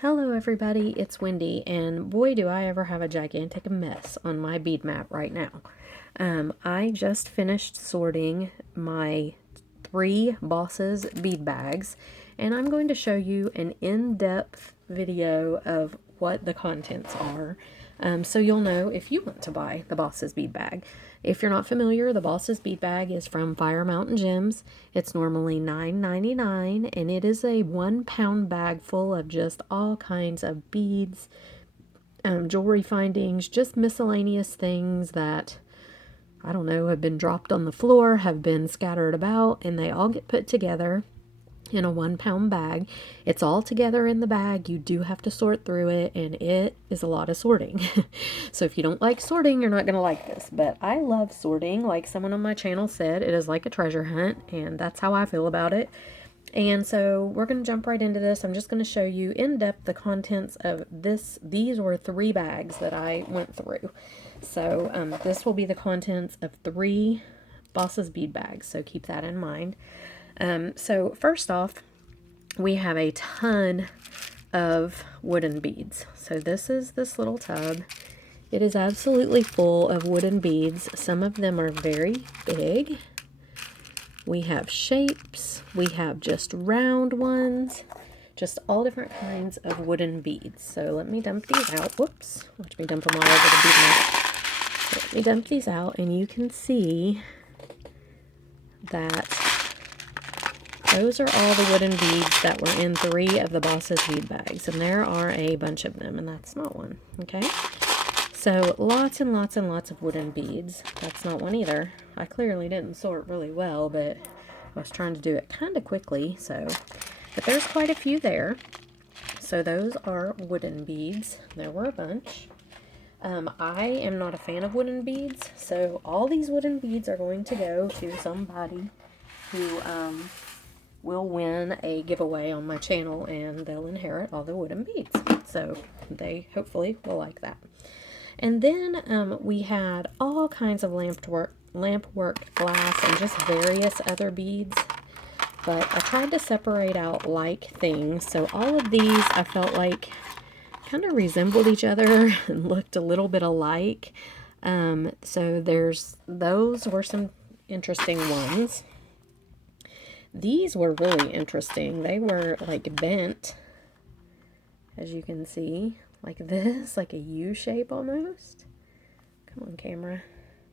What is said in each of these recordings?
Hello everybody, it's Wendy, and boy do I ever have a gigantic mess on my bead map right now. I just finished sorting my 3 Bosses bead bags, and I'm going to show you an in-depth video of what the contents are. So you'll know if you want to buy the Bosses bead bag. If you're not familiar, the Bosses bead bag is from Fire Mountain Gems. It's normally $9.99, and it is a 1-pound bag full of just all kinds of beads, jewelry findings, just miscellaneous things that, I don't know, have been dropped on the floor, have been scattered about, and they all get put together in a 1-pound bag. It's all together in the bag. You do have to sort through it, and it is a lot of sorting. So if you don't like sorting, you're not going to like this. But I love sorting. Like someone on my channel said, it is like a treasure hunt, and that's how I feel about it. And so we're going to jump right into this. I'm just going to show you in depth the contents of this. These were 3 bags that I went through. So this will be the contents of 3 Bosses bead bags. So keep that in mind. So first off, we have a ton of wooden beads. So this is this little tub. It is absolutely full of wooden beads. Some of them are very big. We have shapes. We have just round ones. Just all different kinds of wooden beads. So let me dump these out. Whoops. Watch me dump them all over the bead mat. Let me dump these out, and you can see that those are all the wooden beads that were in 3 of the Bosses bead bags, and there are a bunch of them, and that's not one, okay? So lots and lots and lots of wooden beads. That's not one either. I clearly didn't sort really well, but I was trying to do it kind of quickly, so. But there's quite a few there. So those are wooden beads. There were a bunch. I am not a fan of wooden beads, so all these wooden beads are going to go to somebody who, will win a giveaway on my channel, and they'll inherit all the wooden beads. So they hopefully will like that. And then we had all kinds of Lamport glass and just various other beads. But I tried to separate out like things. So all of these I felt like kind of resembled each other and looked a little bit alike. So those were some interesting ones. These were really interesting. They were like bent, as you can see, like this, like a U shape almost. Come on, camera.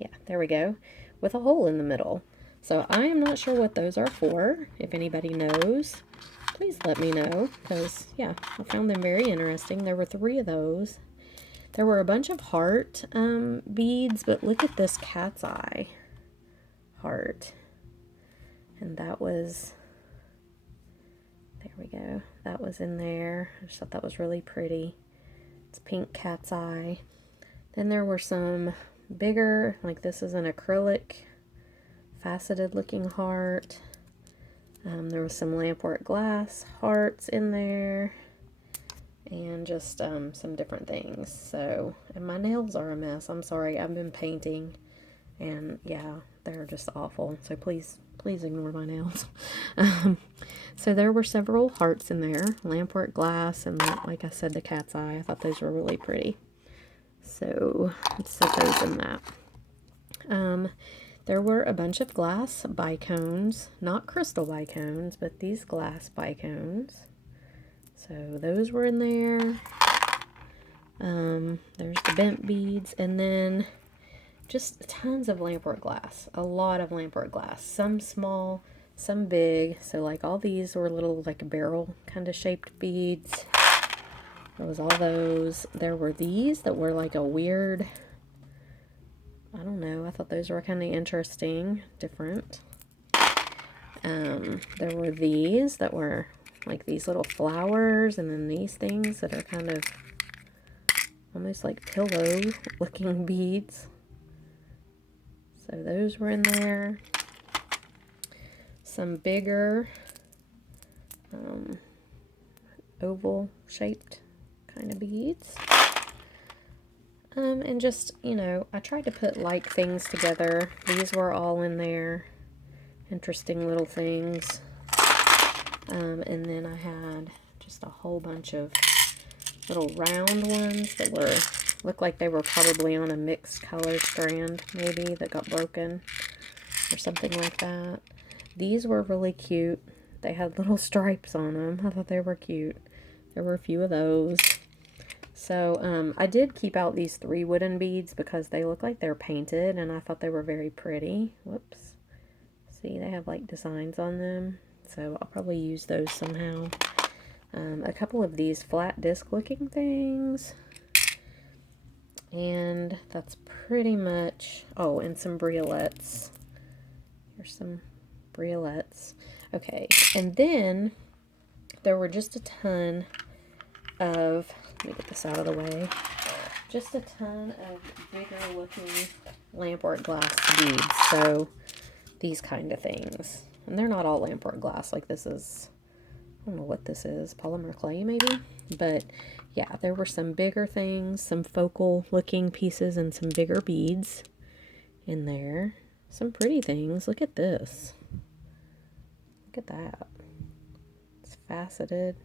Yeah, there we go. With a hole in the middle. So I am not sure what those are for. If anybody knows, please let me know, because, yeah, I found them very interesting. There were 3 of those. There were a bunch of heart beads, but look at this cat's eye heart. And that was, there we go, that was in there. I just thought that was really pretty. It's pink cat's eye. Then there were some bigger, like this is an acrylic faceted looking heart. There was some Lambert Glass hearts in there, and just some different things. So, and my nails are a mess. I'm sorry, I've been painting, and yeah, they're just awful. So please ignore my nails. So there were several hearts in there, Lamport Glass, and like I said, the cat's eye. I thought those were really pretty. So let's set those in that. There were a bunch of glass bicones, not crystal bicones, but these glass bicones. So those were in there. There's the bent beads, and then just tons of Lamport glass, a lot of Lamport glass, some small, some big. So like all these were little like barrel kind of shaped beads. There was all those. There were these that were like a weird, I don't know, I thought those were kind of interesting, different. There were these that were like these little flowers, and then these things that are kind of almost like pillow looking beads. So those were in there. Some bigger oval shaped kind of beads. And just, you know, I tried to put like things together. These were all in there. Interesting little things. And then I had just a whole bunch of little round ones that looked like they were probably on a mixed color strand, maybe, that got broken or something like that. These were really cute. They had little stripes on them. I thought they were cute. There were a few of those. So I did keep out these 3 wooden beads because they look like they're painted, and I thought they were very pretty. Whoops. See, they have like designs on them. So I'll probably use those somehow. A couple of these flat disc looking things. And that's pretty much, oh, and some briolets. Here's some briolets. Okay, and then there were just a ton of, let me get this out of the way, just a ton of bigger looking Lambert Glass beads. So these kind of things. And they're not all Lamport glass. Like this is, I don't know what this is, polymer clay maybe? But yeah, there were some bigger things, some focal looking pieces, and some bigger beads in there. Some pretty things. Look at this. Look at that. It's faceted.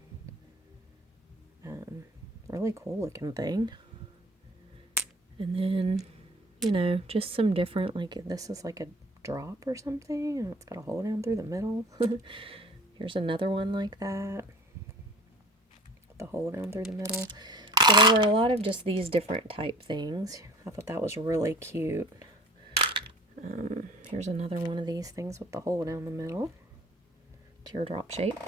Really cool looking thing. And then, you know, just some different, like this is like a drop or something, and it's got a hole down through the middle. Here's another one like that, the hole down through the middle. So there were a lot of just these different type things. I thought that was really cute. Here's another one of these things with the hole down the middle, teardrop shape.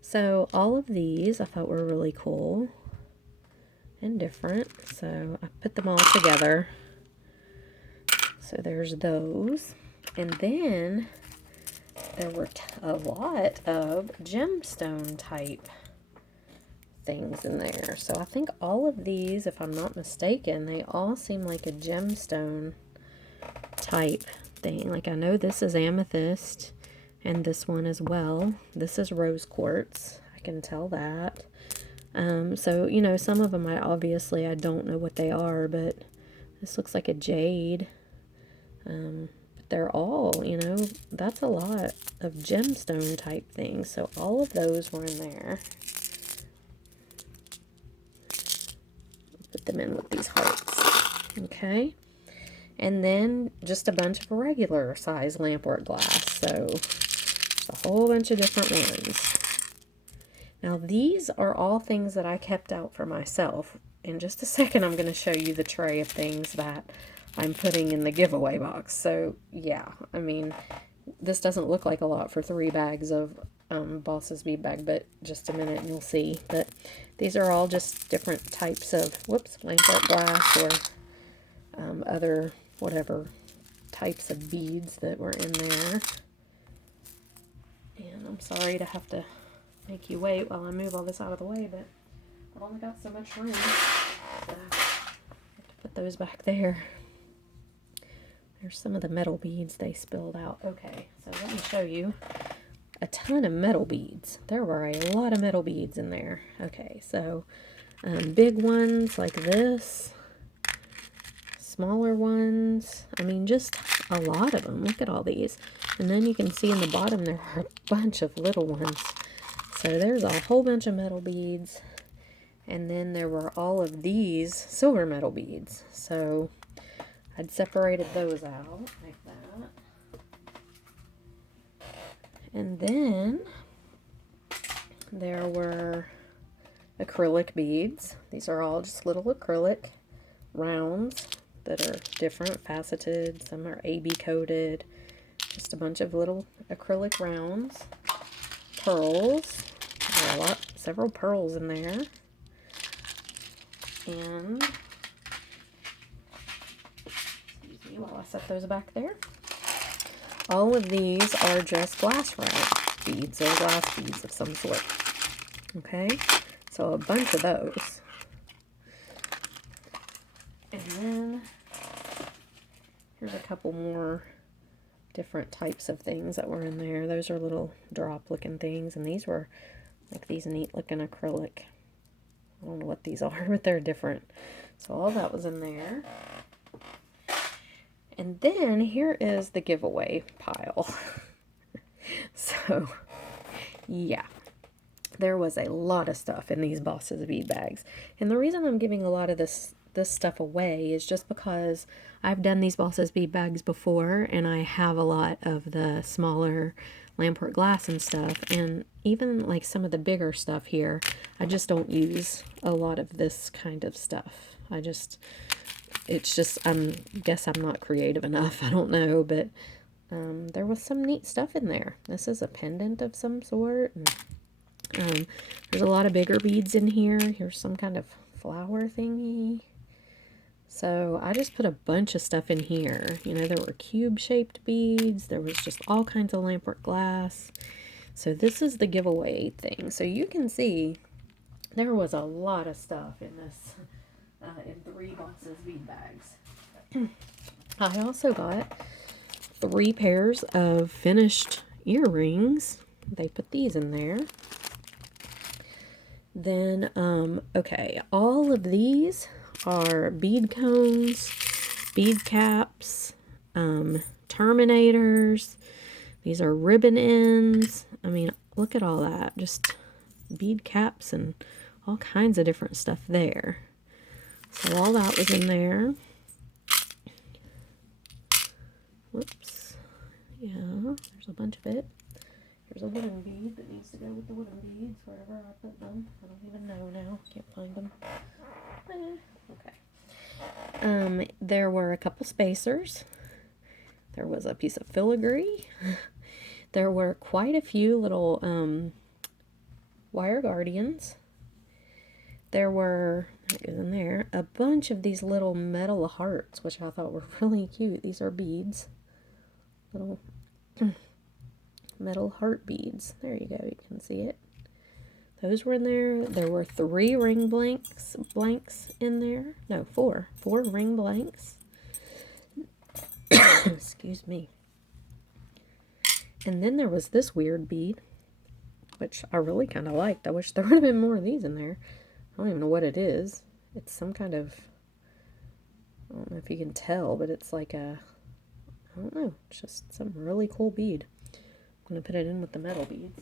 So all of these I thought were really cool and different, so I put them all together. So there's those. And then there were a lot of gemstone type things in there. So I think all of these, if I'm not mistaken, they all seem like a gemstone type thing. Like I know this is amethyst, and this one as well. This is rose quartz. I can tell that. So, you know, some of them I don't know what they are, but this looks like a jade. They're all, you know, that's a lot of gemstone type things. So all of those were in there. Put them in with these hearts. Okay. And then just a bunch of regular size Lamport glass. So a whole bunch of different ones. Now these are all things that I kept out for myself. In just a second I'm going to show you the tray of things that I'm putting in the giveaway box. So yeah, I mean, this doesn't look like a lot for 3 bags of Boss's bead bag, but just a minute and you'll see. But these are all just different types of, Lamport glass or other whatever types of beads that were in there. And I'm sorry to have to make you wait while I move all this out of the way, but I've only got so much room, so I have to put those back there. There's some of the metal beads they spilled out. Okay, so let me show you a ton of metal beads. There were a lot of metal beads in there. Okay, so big ones like this, smaller ones. I mean, just a lot of them. Look at all these. And then you can see in the bottom there are a bunch of little ones. So there's a whole bunch of metal beads. And then there were all of these silver metal beads. So I'd separated those out like that. And then there were acrylic beads. These are all just little acrylic rounds that are different, faceted. Some are AB coated. Just a bunch of little acrylic rounds. Pearls. There are several pearls in there. And while I set those back there. All of these are just glass wrap beads or glass beads of some sort. Okay, so a bunch of those. And then here's a couple more different types of things that were in there. Those are little drop looking things, and these were like these neat looking acrylic. I don't know what these are, but they're different. So all that was in there. And then here is the giveaway pile. So, yeah. There was a lot of stuff in these Bosses bead bags. And the reason I'm giving a lot of this stuff away is just because I've done these Bosses bead bags before, and I have a lot of the smaller Lambert Glass and stuff, and even like some of the bigger stuff here, I just don't use a lot of this kind of stuff. It's just, guess I'm not creative enough, I don't know, but there was some neat stuff in there. This is a pendant of some sort, and there's a lot of bigger beads in here. Here's some kind of flower thingy. So I just put a bunch of stuff in here. You know, there were cube-shaped beads. There was just all kinds of Lambert Glass. So this is the giveaway thing. So you can see there was a lot of stuff in this, in 3 Bosses bead bags. I also got 3 pairs of finished earrings. They put these in there. Then, okay, all of these are bead cones, bead caps, terminators. These are ribbon ends. I mean, look at all that. Just bead caps and all kinds of different stuff there. So all that was in there. Whoops. Yeah, there's a bunch of it. There's a wooden bead that needs to go with the wooden beads, wherever I put them. I don't even know now. Can't find them. Okay. There were a couple spacers. There was a piece of filigree. There were quite a few little wire guardians. There were, that goes in there, a bunch of these little metal hearts, which I thought were really cute. These are beads. Little metal heart beads. There you go, you can see it. Those were in there. There were 3 ring blanks in there. No, 4 ring blanks. Excuse me. And then there was this weird bead, which I really kind of liked. I wish there would have been more of these in there. I don't even know what it is. It's some kind of, I don't know if you can tell, but it's like a, I don't know, it's just some really cool bead. I'm going to put it in with the metal beads.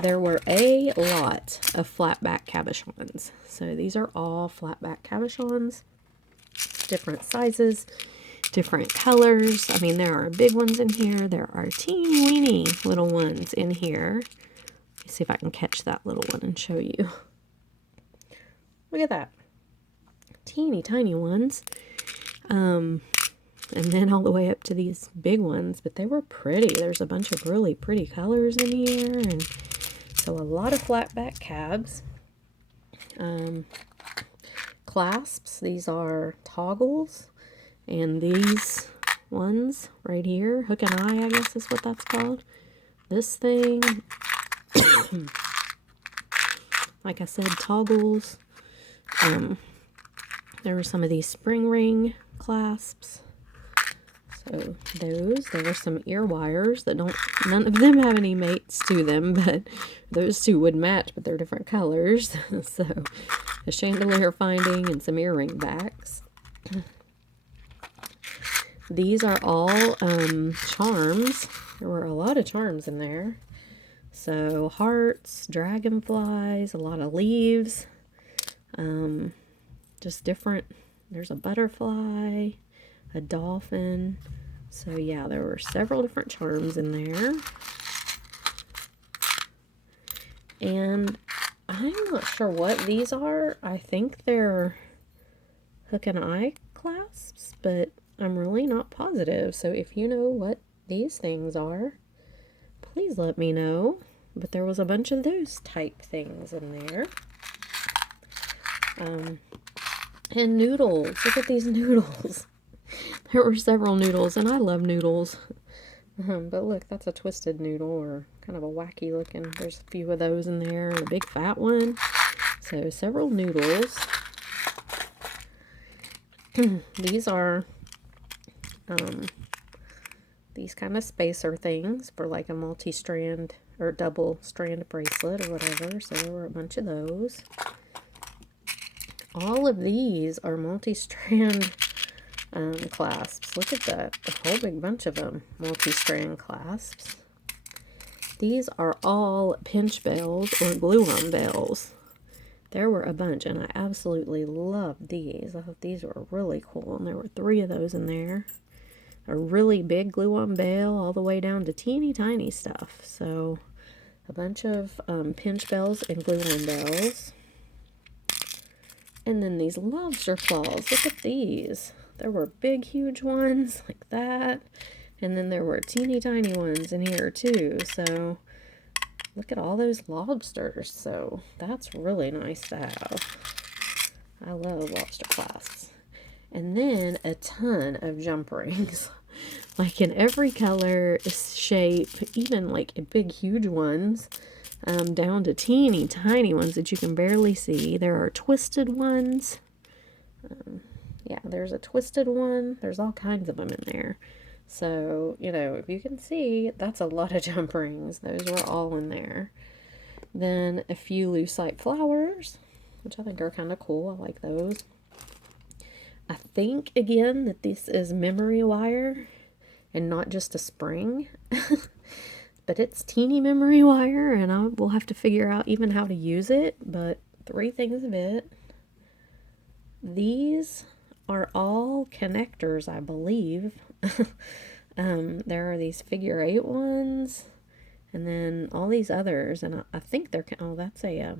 There were a lot of flatback cabochons. So these are all flatback cabochons. Different sizes, different colors. I mean, there are big ones in here. There are teeny weeny little ones in here. Let me see if I can catch that little one and show you. Look at that. Teeny tiny ones. And then all the way up to these big ones, but they were pretty. There's a bunch of really pretty colors in here, and so a lot of flatback cabs. Clasps, these are toggles, and these ones right here, hook and eye, I guess is what that's called. This thing, like I said, toggles. There were some of these spring ring clasps. So those, there were some ear wires that none of them have any mates to them, but those 2 would match, but they're different colors. So a chandelier finding and some earring backs. These are all charms. There were a lot of charms in there. So hearts, dragonflies, a lot of leaves, just different. There's a butterfly, a dolphin. So yeah, there were several different charms in there. And I'm not sure what these are. I think they're hook and eye clasps, but I'm really not positive. So if you know what these things are, please let me know. But there was a bunch of those type things in there. And noodles. Look at these noodles. There were several noodles, and I love noodles. But look, that's a twisted noodle, or kind of a wacky looking. There's a few of those in there, and a big fat one. So several noodles. These are these kind of spacer things for like a multi-strand or double strand bracelet or whatever. So there were a bunch of those. All of these are multi-strand clasps. Look at that. A whole big bunch of them. Multi-strand clasps. These are all pinch bells or glue-on bells. There were a bunch, and I absolutely loved these. I thought these were really cool, and there were 3 of those in there. A really big glue-on bell all the way down to teeny tiny stuff. So a bunch of pinch bells and glue-on bells. And then these lobster claws. Look at these. There were big, huge ones like that. And then there were teeny tiny ones in here too. So look at all those lobsters. So that's really nice to have. I love lobster clasps. And then a ton of jump rings. Like in every color, shape, even like big, huge ones. Down to teeny tiny ones that you can barely see. There are twisted ones. Yeah, there's a twisted one. There's all kinds of them in there. So, you know, if you can see, that's a lot of jump rings. Those were all in there. Then a few lucite flowers, which I think are kind of cool. I like those. I think, again, that this is memory wire and not just a spring. But it's teeny memory wire, and I will have to figure out even how to use it. But 3 things of it. These are all connectors, I believe. There are these figure 8 ones, and then all these others, and I think they're, oh, that's a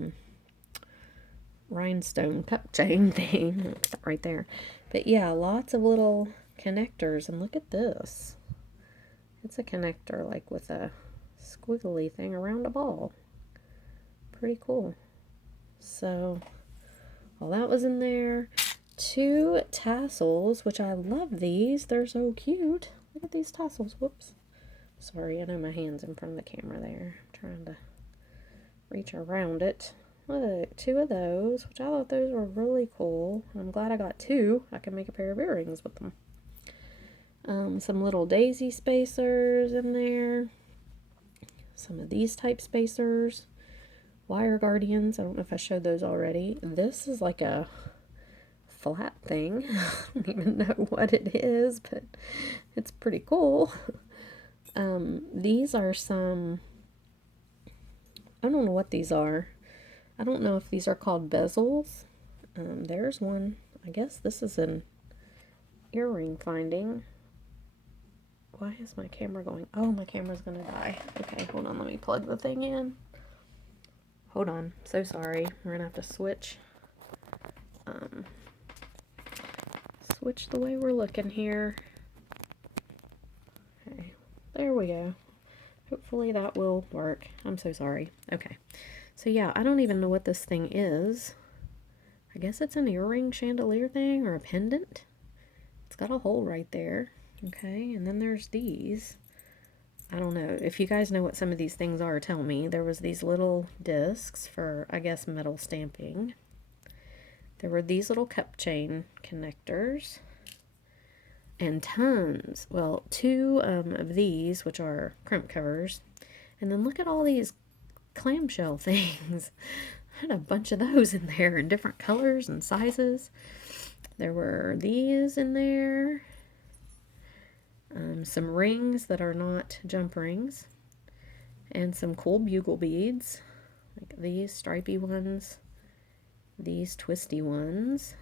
rhinestone cup chain thing right there. But yeah, lots of little connectors, and look at this. It's a connector, like with a squiggly thing around a ball. Pretty cool. So all that was in there. 2 tassels, which I love these. They're so cute. Look at these tassels. Whoops. Sorry, I know my hand's in front of the camera there. I'm trying to reach around it. Look, 2 of those, which I thought those were really cool. I'm glad I got 2. I can make a pair of earrings with them. Some little daisy spacers in there. Some of these type spacers. Wire guardians. I don't know if I showed those already. This is like a flat thing. I don't even know what it is, but it's pretty cool. These are some, I don't know what these are. I don't know if these are called bezels. There's one. I guess this is an earring finding. Why is my camera going? Oh, my camera's gonna die. Okay, hold on. Let me plug the thing in. Hold on. So sorry. We're gonna have to switch. Switch the way we're looking here. Okay, there we go. Hopefully that will work. I'm so sorry. Okay. So yeah, I don't even know what this thing is. I guess it's an earring chandelier thing or a pendant. It's got a hole right there. Okay, and then there's these. I don't know. If you guys know what some of these things are, tell me. There was these little discs for, I guess, metal stamping. There were these little cup chain connectors. And tons. Well, 2 of these, which are crimp covers. And then look at all these clamshell things. I had a bunch of those in there in different colors and sizes. There were these in there. Some rings that are not jump rings. And some cool bugle beads. Like these stripy ones. These twisty ones.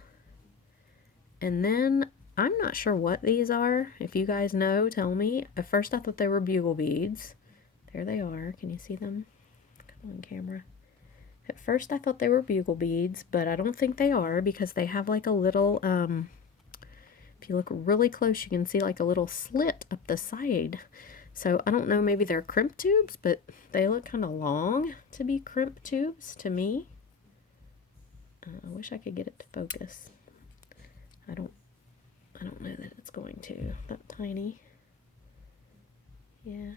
And then, I'm not sure what these are. If you guys know, tell me. At first I thought they were bugle beads. There they are. Can you see them? Come on, camera. At first I thought they were bugle beads, but I don't think they are because they have like a little, if you look really close, you can see like a little slit up the side. So I don't know, maybe they're crimp tubes, but they look kind of long to be crimp tubes to me. I wish I could get it to focus. I don't know that it's going to. That tiny. Yeah,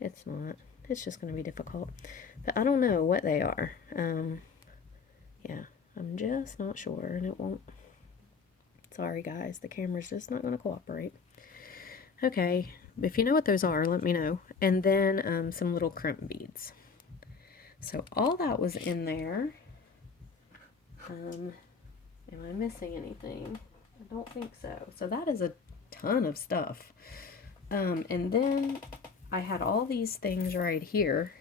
it's not. It's just going to be difficult. But I don't know what they are. Yeah, I'm just not sure, and it won't. Sorry, guys. The camera's just not going to cooperate. Okay, if you know what those are, let me know. And then some little crimp beads. So all that was in there. Am I missing anything? I don't think so. So that is a ton of stuff. And then I had all these things right here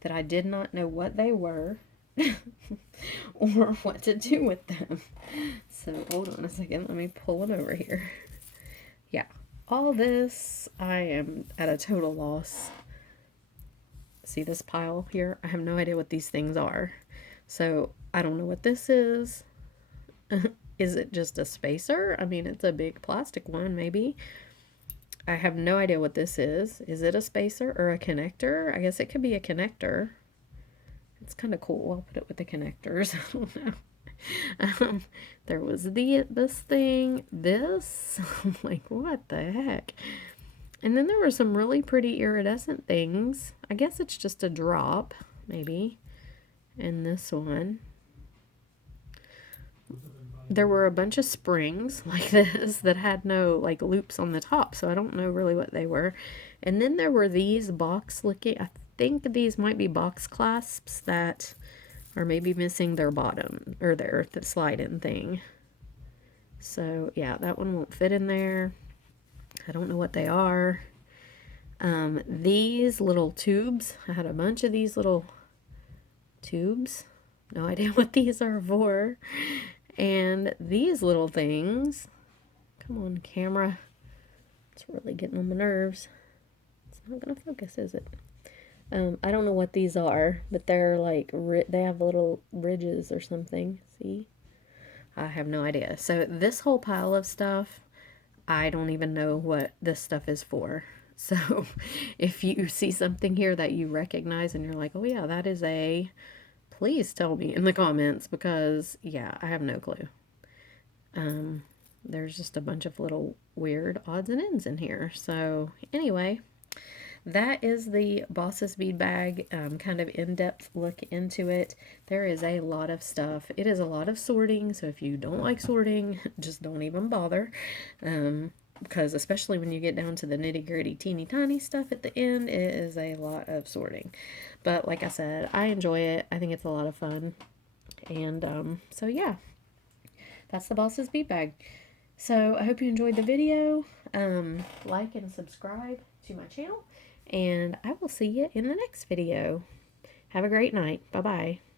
that I did not know what they were or what to do with them. So hold on a second, let me pull it over here. Yeah, all this, I am at a total loss. See this pile here? I have no idea what these things are. So I don't know what this is. Is it just a spacer? I mean, it's a big plastic one, maybe. I have no idea what this is. Is it a spacer or a connector? I guess it could be a connector. It's kind of cool. I'll put it with the connectors. I don't know. There was this thing, this. I'm like, what the heck? And then there were some really pretty iridescent things. I guess it's just a drop, maybe. And this one. There were a bunch of springs like this that had no like loops on the top, so I don't know really what they were. And then there were these box looking, I think these might be box clasps that are maybe missing their bottom, or their slide-in thing. So yeah, that one won't fit in there. I don't know what they are. These little tubes, I had a bunch of these little tubes. No idea what these are for. And these little things, come on camera, it's really getting on my nerves. It's not gonna focus, is it? I don't know what these are, but they're like, they have little ridges or something. See? I have no idea. So this whole pile of stuff, I don't even know what this stuff is for. So if you see something here that you recognize and you're like, oh yeah, that is a, please tell me in the comments, because yeah, I have no clue. There's just a bunch of little weird odds and ends in here. So anyway, that is the Boss's bead bag, kind of in-depth look into it. There is a lot of stuff. It is a lot of sorting, so if you don't like sorting, just don't even bother. Because especially when you get down to the nitty-gritty, teeny tiny stuff at the end, it is a lot of sorting. But like I said, I enjoy it. I think it's a lot of fun. And so yeah, that's the Boss's bead bag. So I hope you enjoyed the video. Like and subscribe to my channel, and I will see you in the next video. Have a great night. Bye-bye.